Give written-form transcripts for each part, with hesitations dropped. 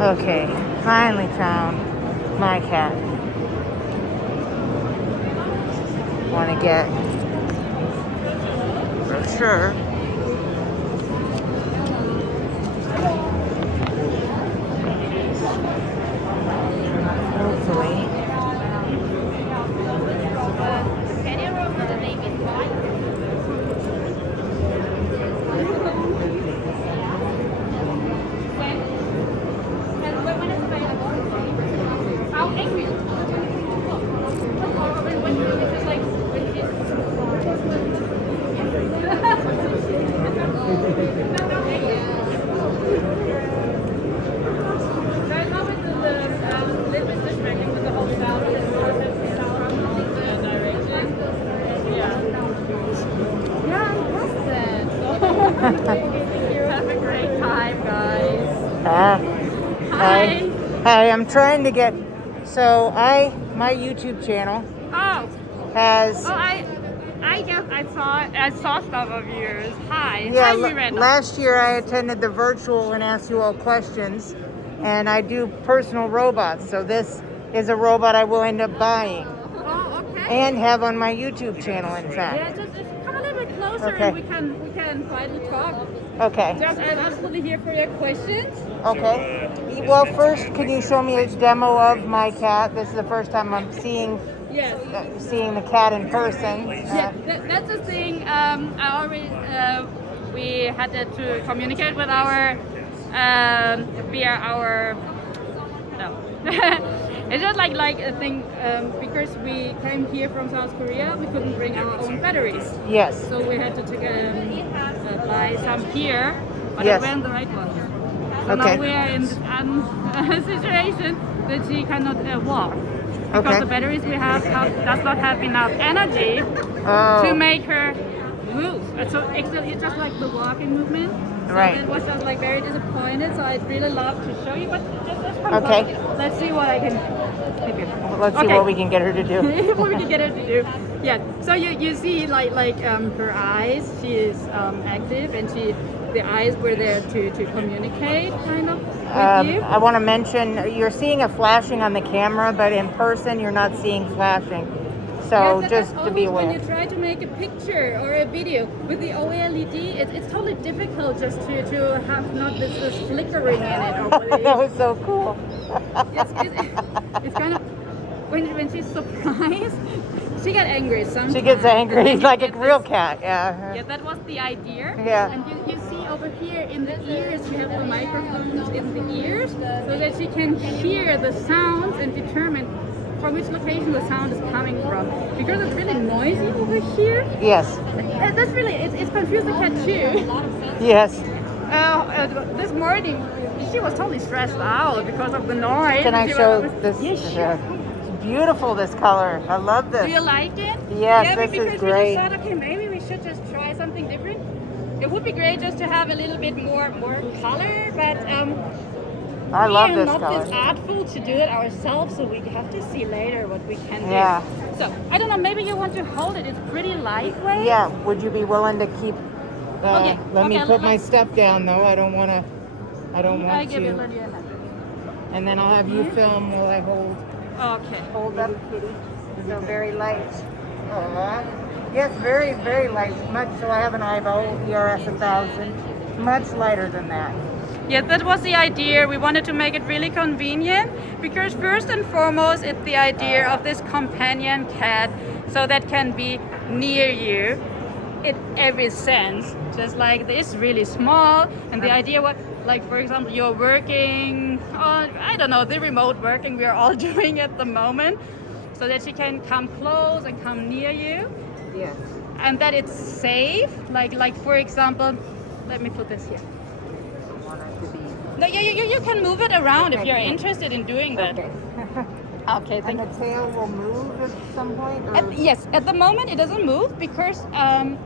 Okay, finally found Maicat. Want to get brochure. Hopefully. Have a great time, guys. Hi. Hi, I'm trying to get, my YouTube channel has, I saw stuff of yours. Hi. yeah, Hi, Miraenda. last year I attended the virtual and asked you all questions, and I do personal robots, so this is a robot I will end up buying Oh, okay. and have on my YouTube channel, in fact. Yeah, just come a little bit closer Okay. and we can quietly talk. Okay. I'm absolutely here for your questions. Okay. Well, first, can you show me a demo of my cat? This is the first time I'm seeing Yes. the cat in person. Yeah, that's the thing. I already we had to communicate with our via our no. It's just like a thing because we came here from South Korea. We couldn't bring our own batteries, Yes. so we had to buy some here. But Yes. it weren't the right ones. So Okay. now we are in this situation that she cannot walk. Because Okay. the batteries we have does not have enough energy to Oh. make her move. So actually it's just like the walking movement. So Right. it was just like very disappointed. So I'd really love to show you, but just come Okay. close. Let's see what I can maybe. Let's see Okay. what we can get her to do. What we can get her to do. Yeah. So you see like her eyes. She is active and the eyes were there to communicate kind of with you. I want to mention you're seeing a flashing on the camera, but in person you're not seeing flashing. So Yeah, just that's to be always aware. when you try to make a picture or a video with the OLED, it's totally difficult just to have not this flickering in it. Or what That was so cool. it's kind of when she's surprised, she gets angry sometimes. She gets angry And then like you a get real this- cat. Yeah. Yeah, that was the idea. Yeah. And you see over here in the ears, we have the microphones in the ears so that she can hear the sounds and determine from which location the sound is coming from. Because it's really noisy over here. Yes. That's really, it's confused the cat too. Yes. This morning, she was totally stressed out because of the noise. Can I She show was- this? Yeah, sure. It's beautiful, this color. I love this. Do you like it? Yes, yeah, this because is we great. just thought, okay, maybe we should just try something different. It would be great just to have a little bit more color, but I love we are this not color. this artful to do it ourselves, so we have to see later what we can do. Yeah. So I don't know, maybe you want to hold it. It's pretty lightweight. Yeah. Would you be willing to keep? Okay, Let me okay, put my let's- stuff down though. I don't want to. I don't I want give it to. a little. And then I'll have you film while I Okay. hold up kitty. So very light. Yes, very, very light. Much so I have an eyeball, ERS 1000. Much lighter than that. Yeah, that was the idea. We wanted to make it really convenient because first and foremost, it's the idea of this companion cat so that can be near you in every sense. Just like this, really small. And the idea what, like for example, you're working on, I don't know, the remote working we are all doing at the moment. So that she can come close and come near you. Yes. And that it's safe. Like for example, let me put this here. Want it to be. No, you can move it around if Okay, you're yeah. interested in doing that. Okay. Okay, And thank the you. tail will move at some point? Or? Yes, at the moment it doesn't move because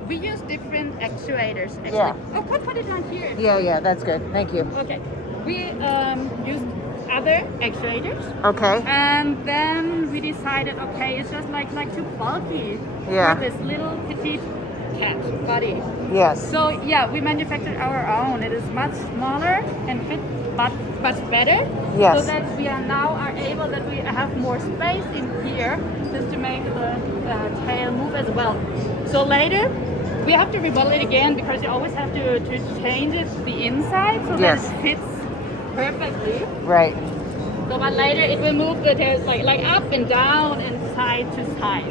we use different actuators. Actually. Yeah. Oh, put it right here. Yeah, that's good. Thank you. Okay. We used other actuators, Okay. and then we decided, okay, it's just like too bulky Yeah. for this little petite cat body. Yes. So yeah, we manufactured our own. It is much smaller and fit much better. Yes. So that we are able that we have more space in here just to make the tail move as well. So later we have to remodel it again because you always have to change it the inside so Yes. that it fits perfectly. Right. So but later it will move the tail like up and down and side to side.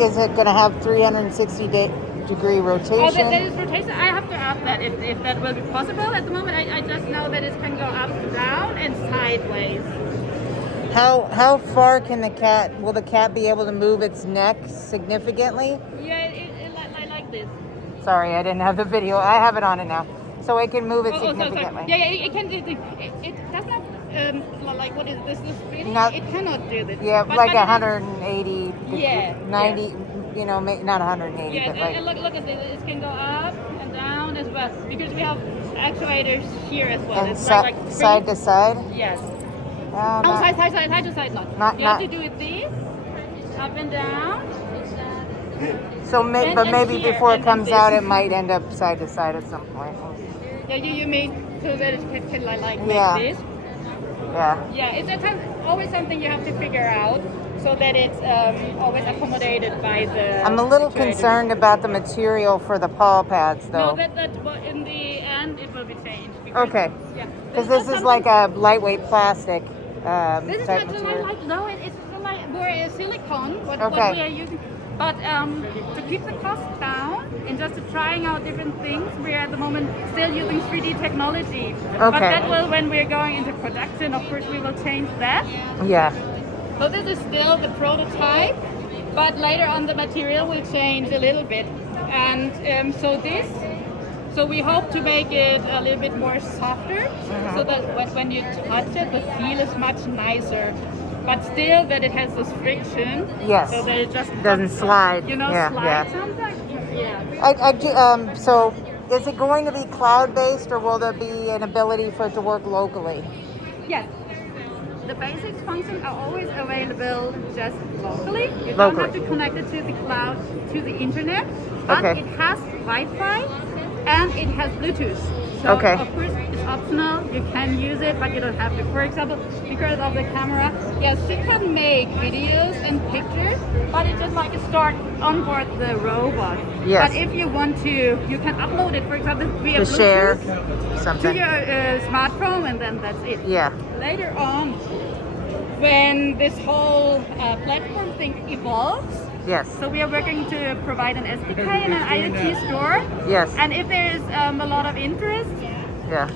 Is it going to have 360-degree rotation? Oh, that is rotation. I have to add that if that will be possible. At the moment, I just know that it can go up, down, and sideways. How far will the cat be able to move its neck significantly? Yeah, like this. Sorry, I didn't have the video. I have it on it now. So it can move it Sorry. significantly. Yeah, it can do. It does not like what is this spinning? Not- It cannot do this. Yeah, But- like but it is- 180, Yeah, 90, you know, not 180, Yeah, but like, and look at this. It can go up and down as well because we have actuators here as well. and It's like side to side? Yes. Oh, Oh, not- side to side, not. Not- You have not- to do it this, up and down. So, And- but and maybe here, before it and comes this. out, it might end up side to side at some point. Yeah, you mean so that it can like Yeah. make this? Yeah. Yeah, it's always something you have to figure out so that it's always accommodated by the. I'm a little actuator. concerned about the material for the paw pads, No, though. that well, in the end it will be changed. Because, Okay. Yeah. Because this is like a lightweight plastic This is type like material. no, it's like more silicone. What Okay. we are using, but to keep the cost down and just to trying out different things, we are at the moment still using 3D technology. But Okay. that will, when we're going into production, of course, we will change that. Yeah. So this is still the prototype, but later on the material will change a little bit, and so we hope to make it a little bit more softer, so that when you touch it, the feel is much nicer. But still that it has this friction. Yes. So that it just Doesn't slide. You know, Yeah, slide yeah. sometimes. Yeah. So is it going to be cloud-based, or will there be an ability for it to work locally? Yes. The basic functions are always available just locally. You Locally. don't have to connect it to the cloud, to the internet. But Okay. it has Wi-Fi and it has Bluetooth. So Okay. of course it's optional. You can use it, but you don't have to. For example, because of the camera, yes, she can make videos and pictures, but it's just like a start on board the robot. Yes. But if you want to, you can upload it, for example, via To share Bluetooth to something? your smartphone, and then that's it. Yeah. Later on, when this whole platform thing evolves, Yes. so we are working to provide an SDK and an IoT store. Yes. And if there is a lot of interest, Yeah.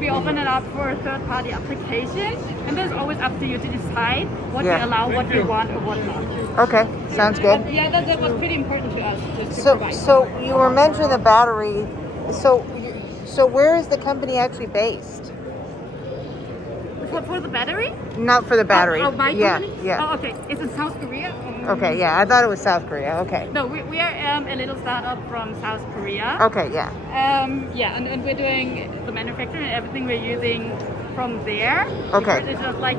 we open it up for a third-party application, and it's always up to you to decide what Yeah. you allow, what you want, or what not. Okay. Sounds good. But yeah, that was pretty important to us just to So, provide. so you were mentioning the battery. So where is the company actually based? For the battery? Not for the battery. Oh, my yeah. company? Yeah. Oh, okay. It's in South Korea. Okay. Yeah. I thought it was South Korea. Okay. No, we are a little startup from South Korea. Okay. Yeah. Yeah, and we're doing the manufacturing and everything we're using from there. Okay. Because it's just like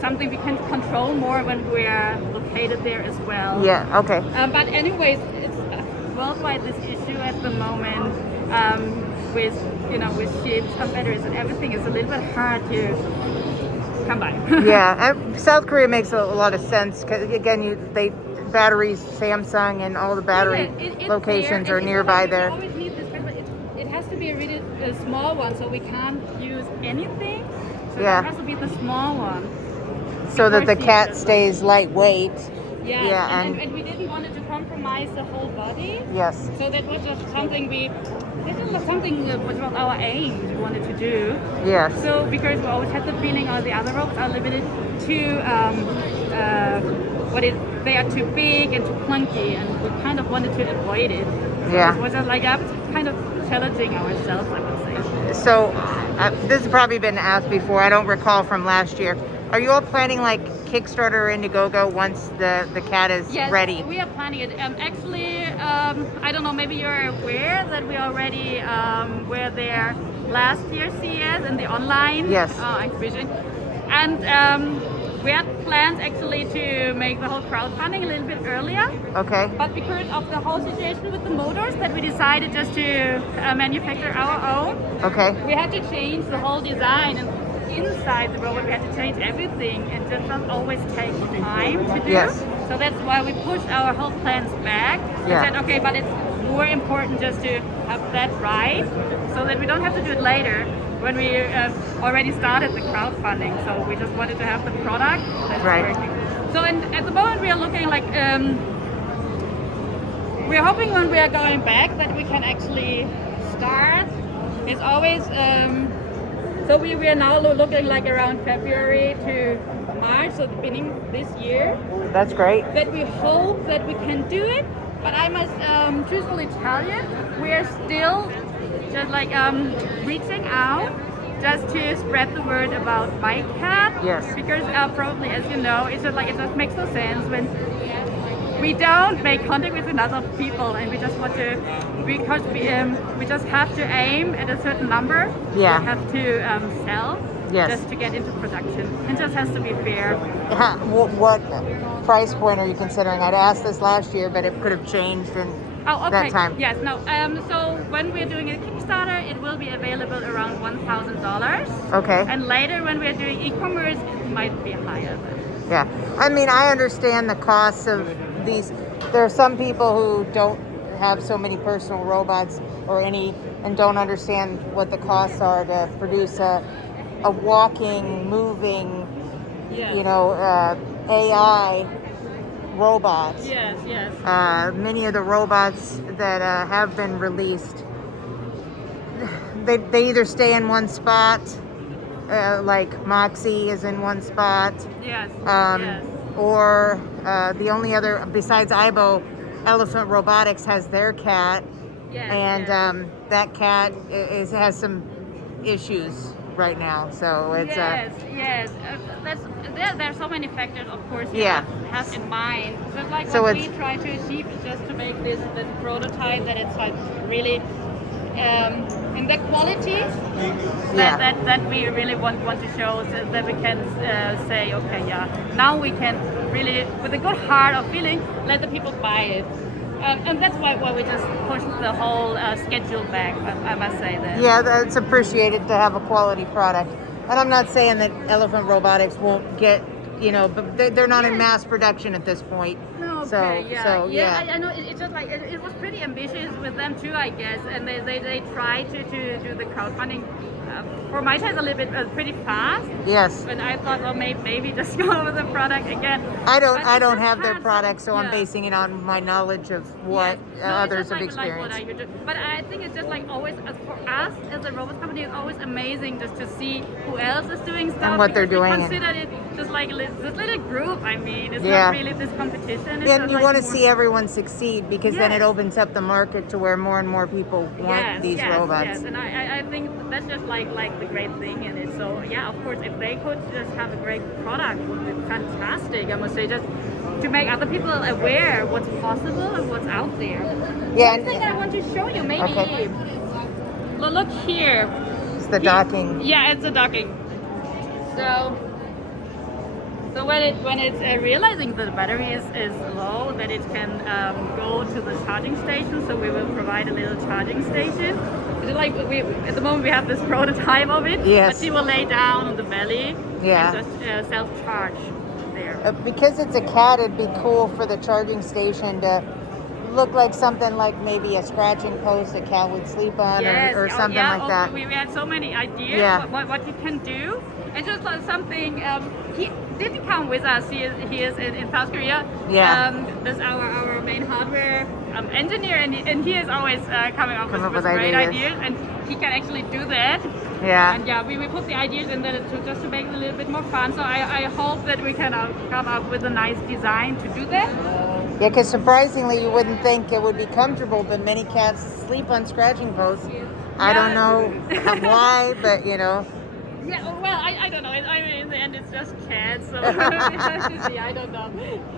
something we can control more when we're located there as well. Yeah. Okay. But anyways, it's worldwide this issue at the moment with ships and batteries and everything is a little bit hard to come by. Yeah. South Korea makes a lot of sense because again, batteries, Samsung, and all the battery It's locations there. are It's nearby like we there. always need this, but it has to be a really small one, so we can't use anything. So Yeah. it has to be the small one. So that the Before cat she- stays lightweight. Yeah, Yeah, and we didn't want it to compromise the whole body. Yes. So that was just something this was something that was our aim we wanted to do. Yes. So because we always had the feeling all the other robots are limited to they are too big and too clunky, and we kind of wanted to avoid it. So Yeah. it was just like kind of challenging ourselves, I would say. So this has probably been asked before. I don't recall from last year. Are you all planning like Kickstarter or Indiegogo once the cat is Yes, ready? we are planning it. Actually, I don't know, maybe you're aware that we already were there last year CES in the online Yes. exhibition. And we are plans actually to make the whole crowdfunding a little bit earlier. Okay. But because of the whole situation with the motors, that we decided just to manufacture our own. Okay. We had to change the whole design, and inside the robot we had to change everything, and just not always take time to do. Yes. So that's why we pushed our whole plans back and Yeah. said, okay, but it's more important just to have that right, so that we don't have to do it later when we already started the crowdfunding. So we just wanted to have the product that's Right. working. So at the moment we are looking like, we're hoping when we are going back that we can actually start. It's always, so we are now looking like around February to March, so the beginning this year, That's great. that we hope that we can do it. But I must truthfully tell you, we are still just like reaching out just to spread the word about Maicat. Yes. Because probably, as you know, it's just like it just makes no sense when we don't make contact with another people, and we just want to, because we just have to aim at a certain number. Yeah. We have to sell. Yes. Just to get into production. It just has to be fair. What price point are you considering? I'd asked this last year, but it could have changed in that time. Yes, no. So when we're doing a Kickstarter, it will be available around $1,000. Okay. And later, when we're doing e-commerce, it might be higher. Yeah. I mean, I understand the costs of these. There are some people who don't have so many personal robots or any, and don't understand what the costs are to produce a walking, moving, Yes. AI robot. Yes, yes. Many of the robots that have been released, they either stay in one spot, like Moxie is in one spot, Yes. Yes. or the only other, besides Aibo, Elephant Robotics has their cat, Yes. and yes. that cat has some issues right now, so it's yes. There are so many factors, of course. You Yeah. have in mind. Just like So what it's- we try to achieve is just to make this prototype that it's like really in the quality that we really want to show, so that we can say, okay, yeah, now we can really, with a good heart of feeling, let the people buy it. And that's why we just pushed the whole schedule back, I must say that. Yeah, that's appreciated to have a quality product. And I'm not saying that Elephant Robotics won't get, but they're not in Yes. mass production at this point. No, So, okay, yeah. so yeah. I know it's just like it was pretty ambitious with them too, I guess, and they tried to do the crowdfunding for my taste a little bit pretty fast. Yes. And I thought, well, maybe just go with the product again. I But don't it have just their had product, so some- I'm yeah. basing it on my knowledge of what Yes. No, it's others just have like experienced. what I heard. But I think it's just like always, for us as a robot company, it's always amazing just to see who else is doing stuff. what they're because doing We and- consider it just like this little group. I mean, it's Yeah. not really this competition. It's And just you like want to more- see everyone succeed, because then it Yes. opens up the market to where more and more people want these robots. Yes, and I think that's just like the great thing in it. So yeah, of course, if they could just have a great product, it would be fantastic. I must say, just to make other people aware what's possible and what's out there. Yeah, One thing I want to show you, maybe. Okay. Look here. It's the docking. Yeah, it's a docking. So when it's realizing that the battery is low, that it can go to the charging station. So we will provide a little charging station. It's like at the moment we have this prototype of it. Yes. But she will lay down on the belly Yeah. and just self-charge there. Because it's a cat, it'd be cool for the charging station to look like something like maybe a scratching post a cat would sleep on, Yes, or something like that. We had so many ideas Yeah. what you can do, and just like something. He didn't come with us. He is in South Korea. Yeah. That's our main hardware engineer, and he is always coming up Come up with with great ideas. ideas, and he can actually do that. Yeah. And yeah, we put the ideas in there just to make it a little bit more fun. So I hope that we can come up with a nice design to do that. Yeah, because surprisingly, you wouldn't think it would be comfortable, but many cats sleep on scratching posts. I don't know why, but Yeah, well, I don't know. I mean, in the end, it's just cats, so we have to see. I don't know.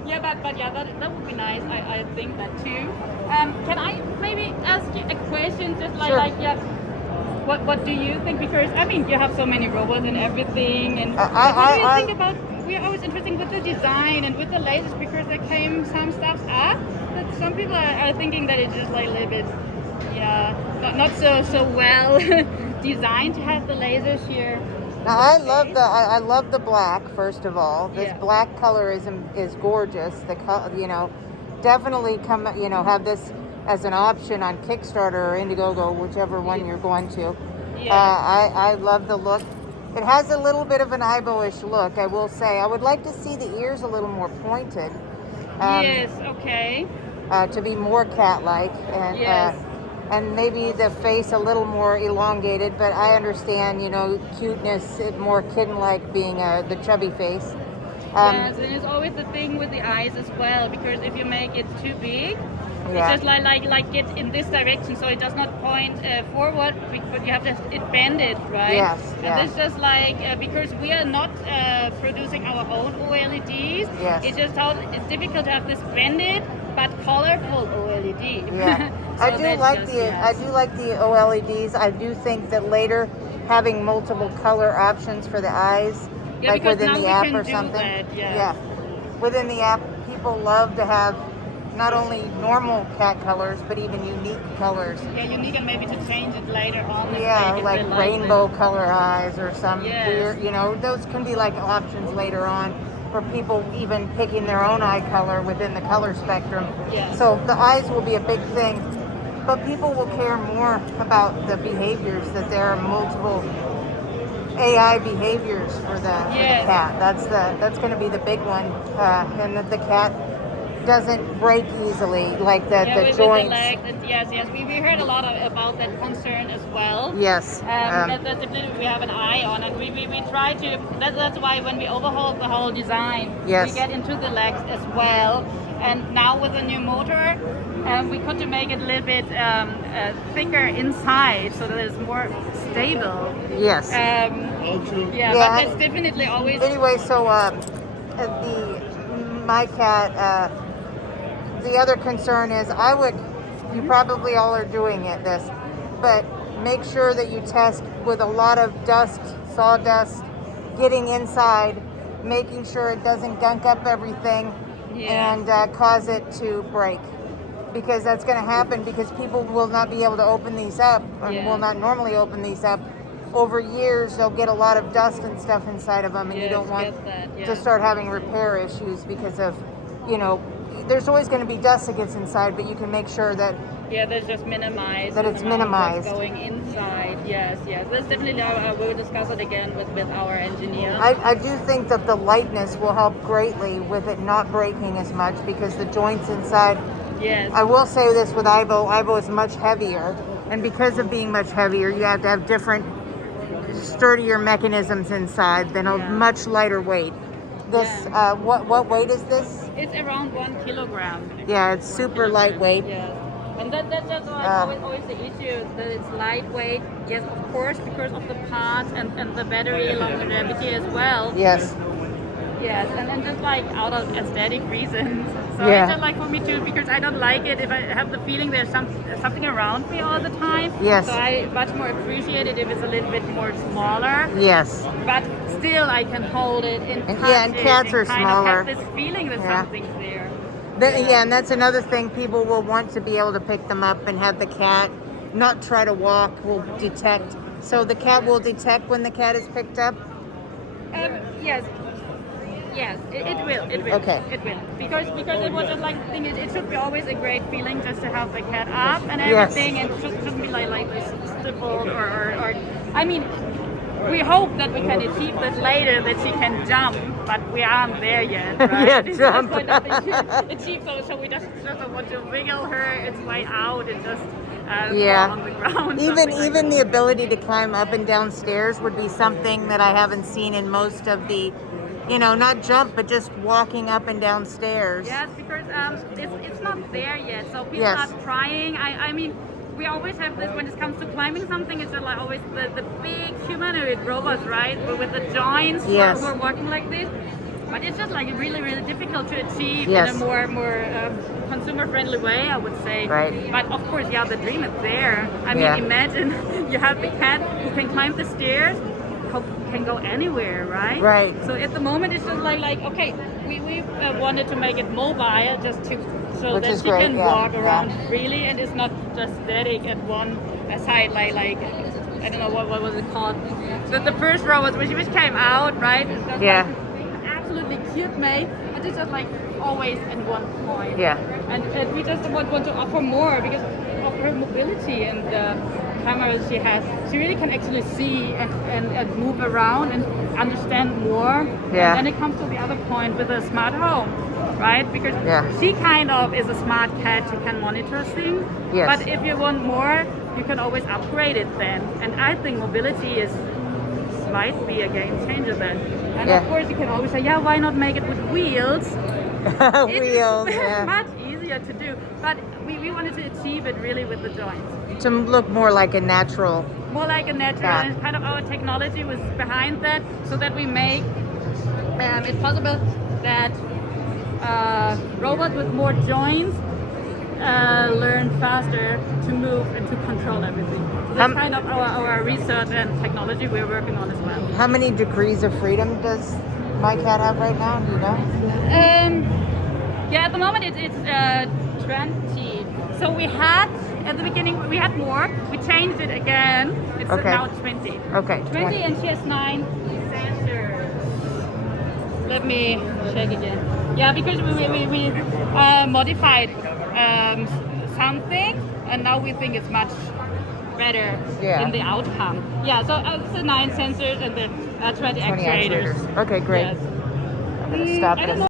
Yeah, but yeah, that would be nice. I think that too. Can I maybe ask you a question? Just Sure. what do you think? Because I mean, you have so many robots and everything, and I- what do you I- think about we're always interested with the design and with the lasers because there came some stuff up that some people are thinking that it's just like a little bit, not so well designed to have the lasers here. Now I love the black. First of all, this black colorism is gorgeous. Definitely have this as an option on Kickstarter or Indiegogo, whichever one you're going to. Yeah. I love the look. It has a little bit of an Aibo-ish look, I will say. I would like to see the ears a little more pointed. Yes. Okay. To be more cat-like and. Yes. And maybe the face a little more elongated, but I understand, cuteness, more kitten-like being the chubby face. Yes, and it's always the thing with the eyes as well, because if you make it too big, it's just like get in this direction, so it does not point forward, but you have to bend it, right? Yes. And it's just like because we are not producing our own OLEDs. Yes. It's difficult to have this bended but colorful OLED. Yeah. So I do like the OLEDs. I do think that later having multiple color options for the eyes, like within the app or something. Within the app, people love to have not only normal cat colors, but even unique colors. Yeah, unique, and maybe to change it later on. Like rainbow color eyes or some weird, those can be like options later on for people even picking their own eye color within the color spectrum. Yes. So the eyes will be a big thing, but people will care more about the behaviors, that there are multiple AI behaviors for the cat. That's going to be the big one, and that the cat doesn't break easily, like the joints. With the legs, yes. We heard a lot about that concern as well. Yes. That's definitely we have an eye on, and we try to. That's why when we overhaul the whole design, we get into the legs as well. And now with the new motor, we could to make it a little bit thicker inside, so that it's more stable. Yes. But it's definitely always. Anyway, so the Maicat. The other concern is you probably all are doing this, but make sure that you test with a lot of dust, sawdust, getting inside, making sure it doesn't gunk up everything and cause it to break. Because that's going to happen, because people will not be able to open these up, and will not normally open these up. Over years, they'll get a lot of dust and stuff inside of them, and you don't want to start having repair issues because of, there's always going to be dust that gets inside, but you can make sure that that's just minimized. That it's minimized. Going inside, yes. That's definitely. I will discuss it again with our engineer. I do think that the lightness will help greatly with it not breaking as much, because the joints inside. Yes. I will say this with Aibo. Aibo is much heavier, and because of being much heavier, you have to have different, sturdier mechanisms inside than a much lighter weight. This, what weight is this? It's around 1 kilogram. Yeah, it's super lightweight. Yeah. And that's just always the issue, that it's lightweight. Yes, of course, because of the parts and the battery longevity as well. Yes. Yes, and just like out of aesthetic reasons. So it's just like for me too, because I don't like it if I have the feeling there's something around me all the time. Yes. So I much more appreciate it if it's a little bit more smaller. Yes. But still I can hold it and touch and cats are kind smaller. Of have this feeling that something's there. And that's another thing. People will want to be able to pick them up and have the cat not try to walk, will detect. So the cat will detect when the cat is picked up? Yes, it will. Okay. It will. Because it was just like the thing is, it should be always a great feeling just to have the cat up and everything, and it shouldn't be like stifled or I mean, we hope that we can achieve this later, that she can jump, but we aren't there yet, right? Jump. Achieve so we just don't want to wiggle her its way out and just fall on the ground. Even the ability to climb up and down stairs would be something that I haven't seen in most of the, not jump, but just walking up and down stairs. Yes, because it's not there yet, so people are trying. I mean, we always have this when it comes to climbing something. It's just like always the big humanoid robots, right? With the joints who are walking like this. But it's just like really, really difficult to achieve in a more consumer-friendly way, I would say. Right. But of course, the dream is there. I mean, imagine you have the cat who can climb the stairs. can go anywhere, right? Right. So at the moment, it's just like okay, we wanted to make it mobile just to so Which that is she great, can yeah, walk around yeah. freely, and it's not just static at one side like I don't know what was it called. So the first robot which came out, right? It's just Yeah. like absolutely cute made, and it's just like always in one point. Yeah. And we just want to offer more because of her mobility and the cameras she has. She really can actually see and move around and understand more. Yeah. And then it comes to the other point with the smart home, right? Because Yeah. she kind of is a smart cat who can monitor things. Yes. But if you want more, you can always upgrade it then. And I think mobility might be a game changer then. And Yeah. of course you can always say, yeah, why not make it with wheels? Wheels, It is yeah. much easier to do, but we wanted to achieve it really with the joints. To look more like a natural. More like a natural, Yeah. and kind of our technology was behind that, so that we make it possible that robots with more joints learn faster to move and to control everything. So that's kind of our research and technology we're working on as well. How many degrees of freedom does Maicat have right now? Do you know? Yeah, at the moment it's 20. So we had at the beginning we had more. We changed it again. It's Okay. now 20. Okay. 20, and she has 9 sensors. Let me check again. Yeah, because we modified something, and now we think it's much better Yeah. in the outcome. Yeah, so it's the 9 sensors and the 20 20 actuators. actuators. Okay, great. Yes. I'm gonna stop I don't this. know.